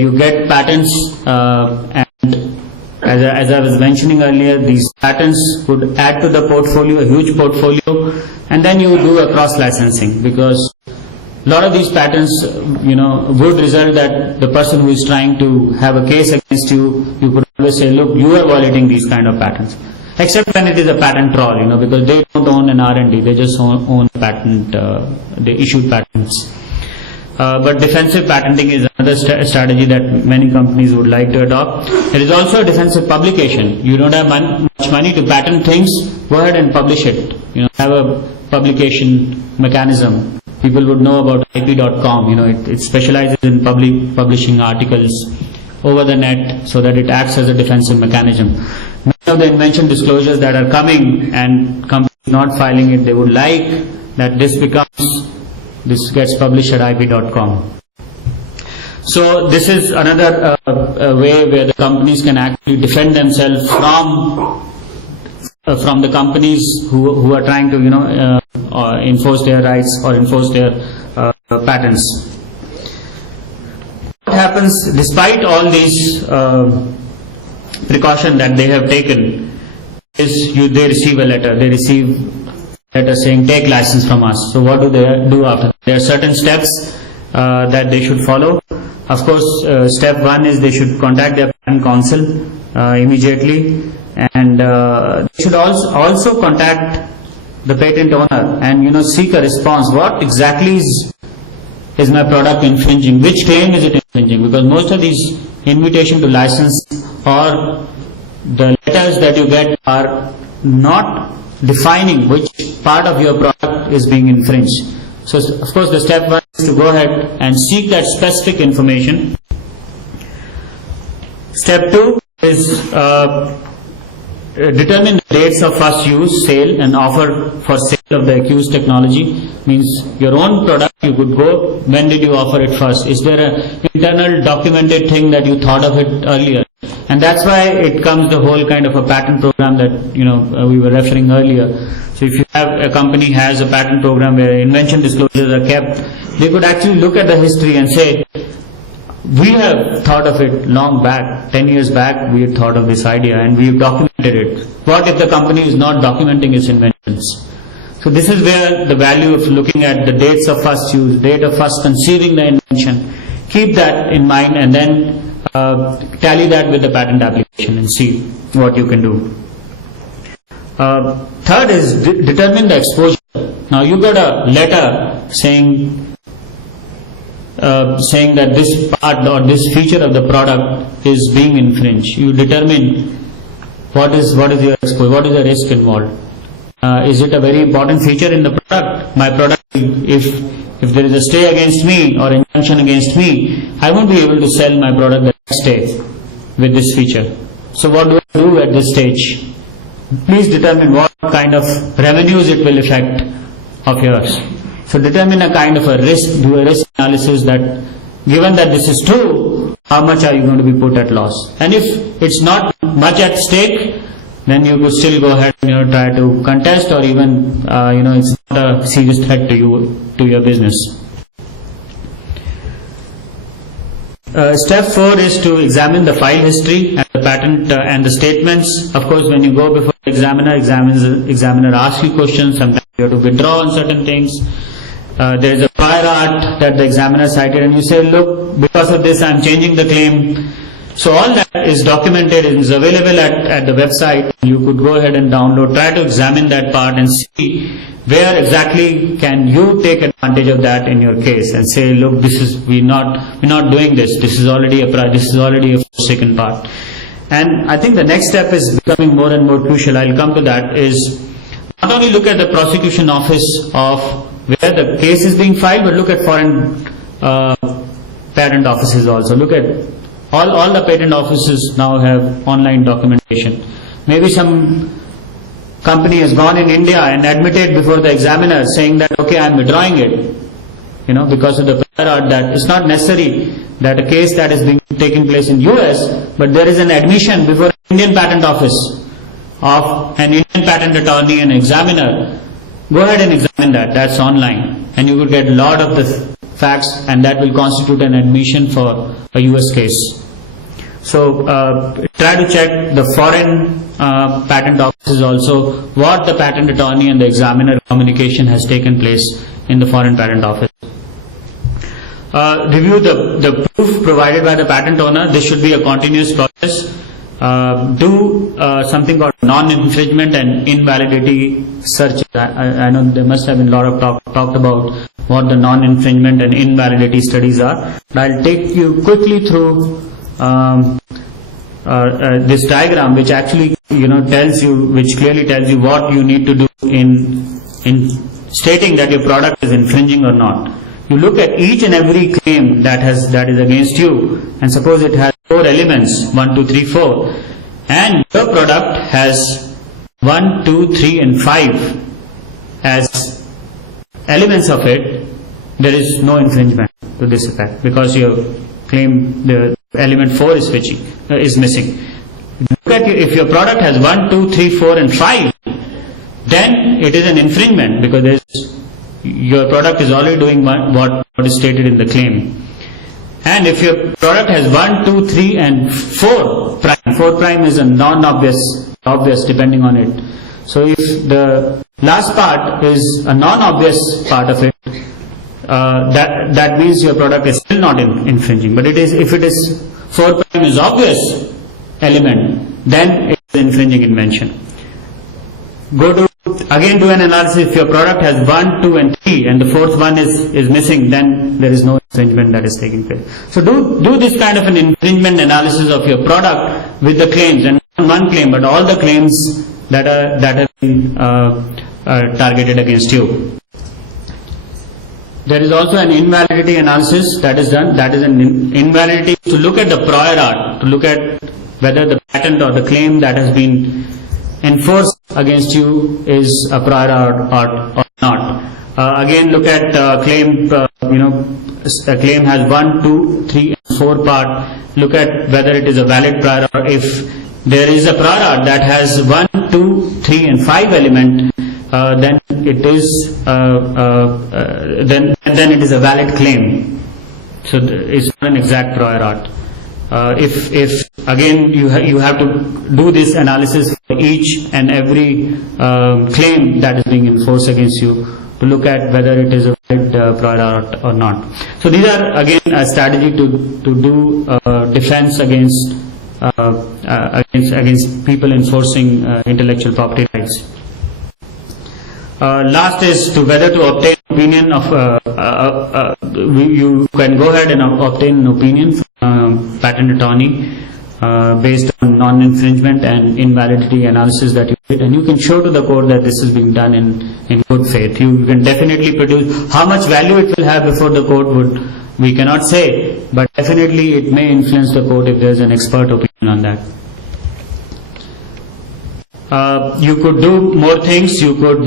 you get patents, and as I was mentioning earlier, these patents could add to the portfolio, a huge portfolio, and then you do a cross licensing, because a lot of these patents, would result that the person who is trying to have a case against you, you could always say, look, you are violating these kind of patents. Except when it is a patent troll, because they don't own an R&D, they just own patent, they issued patents. But defensive patenting is another strategy that many companies would like to adopt. There is also a defensive publication. You don't have much money to patent things, go ahead and publish it. Have a publication mechanism. People would know about IP.com. It specializes in publishing articles over the net so that it acts as a defensive mechanism. Many of the invention disclosures that are coming and companies not filing it, they would like that this gets published at IP.com. So this is another way where the companies can actually defend themselves from the companies who are trying to enforce their rights or enforce their patents. What happens despite all these precautions that they have taken is they receive a letter. They receive a letter saying take license from us. So what do they do after that? There are certain steps that they should follow. Of course, step one is they should contact their patent counsel immediately, and they should also contact the patent owner and seek a response. What exactly is my product infringing? Which claim is it infringing? Because most of these invitation to license or the letters that you get are not defining which part of your product is being infringed. So of course the step one is to go ahead and seek that specific information. Step two is determine the dates of first use, sale and offer for sale of the accused technology. Means your own product, you could go, when did you offer it first? Is there an internal documented thing that you thought of it earlier? And that's why it comes the whole kind of a patent program that we were referring earlier. So if you have a company has a patent program where invention disclosures are kept, they could actually look at the history and say, we have thought of it long back, 10 years back we had thought of this idea and we have documented it. What if the company is not documenting its inventions? So this is where the value of looking at the dates of first use, date of first conceiving the invention, keep that in mind and then tally that with the patent application and see what you can do. Third is determine the exposure. Now you got a letter saying that this part or this feature of the product is being infringed. You determine what is your exposure, what is the risk involved. Is it a very important feature in the product? My product, if there is a stay against me or injunction against me, I won't be able to sell my product the next day with this feature. So what do I do at this stage? Please determine what kind of revenues it will affect of yours. So determine a kind of a risk, do a risk analysis that given that this is true, how much are you going to be put at loss? And if it's not much at stake, then you could still go ahead and try to contest, or even it's not a serious threat to your business. Step 4 is to examine the file history and the patent and the statements. Of course, when you go before the examiner asks you questions. Sometimes you have to withdraw on certain things. There is a prior art that the examiner cited, and you say, look, because of this I am changing the claim. So all that is documented, it is available at the website. You could go ahead and download, try to examine that part and see where exactly can you take advantage of that in your case and say, look, we're not doing this. This is already a second part. And I think the next step is becoming more and more crucial. I'll come to that. Is not only look at the prosecution office of where the case is being filed, but look at foreign patent offices also. Look at all the patent offices now have online documentation. Maybe some company has gone in India and admitted before the examiner saying that, okay, I'm withdrawing it, because of the prior art, that it's not necessary that a case that is being taking place in US, but there is an admission before an Indian patent office of an Indian patent attorney and examiner. Go ahead and examine that. That's online, and you will get a lot of the facts, and that will constitute an admission for a US case. So try to check the foreign patent offices also, what the patent attorney and the examiner communication has taken place in the foreign patent office. Review the proof provided by the patent owner. This should be a continuous process. Do something called non-infringement and invalidity search. I know there must have been a lot of talked about what the non-infringement and invalidity studies are. But I'll take you quickly through this diagram, which actually which clearly tells you what you need to do in stating that your product is infringing or not. You look at each and every claim that is against you, and suppose it has 4 elements, 1, 2, 3, 4, and your product has 1, 2, 3 and 5 as elements of it. There is no infringement to this effect, because your claim the element 4 is missing. Look at if your product has 1, 2, 3, 4 and 5, then it is an infringement, because your product is already doing what is stated in the claim. And if your product has 1, 2, 3 and 4 prime is a obvious depending on it. So if the last part is a non-obvious part of it, that means your product is still not infringing. But if it is 4 prime is obvious element, then it is infringing invention. Again do an analysis. If your product has 1, 2 and 3 and the 4th one is missing, then there is no infringement that is taking place. So do this kind of an infringement analysis of your product with the claims, and not one claim but all the claims that have been targeted against you. There is also an invalidity analysis that is done. That is an invalidity to look at the prior art, to look at whether the patent or the claim that has been enforced against you is a prior art or not. Again, look at claim. A claim has 1, 2, 3, and 4 part. Look at whether it is a valid prior art. If there is a prior art that has 1, 2, 3, and 5 element, then it is then it is a valid claim. So it's not an exact prior art. If again you have to do this analysis for each and every claim that is being enforced against you, to look at whether it is a valid prior art or not. So these are again a strategy to do defense against people enforcing intellectual property rights. Last is to whether to obtain opinion of you can go ahead and obtain an opinion from patent attorney based on non-infringement and invalidity analysis that you did, and you can show to the court that this is being done in good faith. You can definitely produce. How much value it will have before the court we cannot say, but definitely it may influence the court if there is an expert opinion on that. You could do more things. You could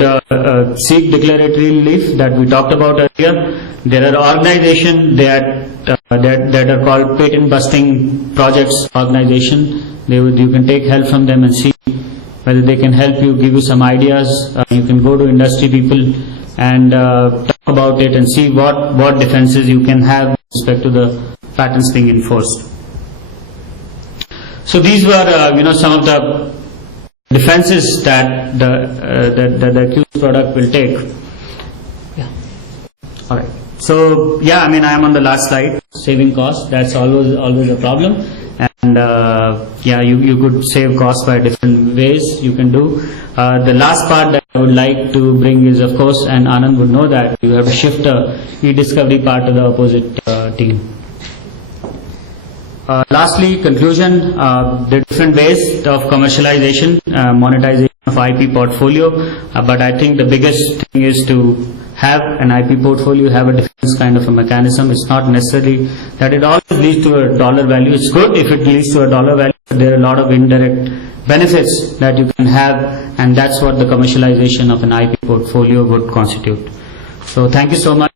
seek declaratory relief that we talked about earlier. There are organizations that are called patent busting projects organization. You can take help from them and see whether they can help you, give you some ideas. You can go to industry people and talk about it and see what defenses you can have with respect to the patents being enforced. So these were some of the defenses that the accused product will take. Yeah. All right. So yeah, I am on the last slide. Saving costs. That's always a problem. And yeah, you could save costs by different ways you can do. The last part that I would like to bring is, of course, and Anand would know that, you have to shift the e-discovery part to the opposite team. Lastly, conclusion, there are different ways of commercialization, monetization of IP portfolio, but I think the biggest thing is to have an IP portfolio, have a different kind of a mechanism. It's not necessarily that it always leads to a dollar value. It's good if it leads to a dollar value, but there are a lot of indirect benefits that you can have, and that's what the commercialization of an IP portfolio would constitute. So thank you so much.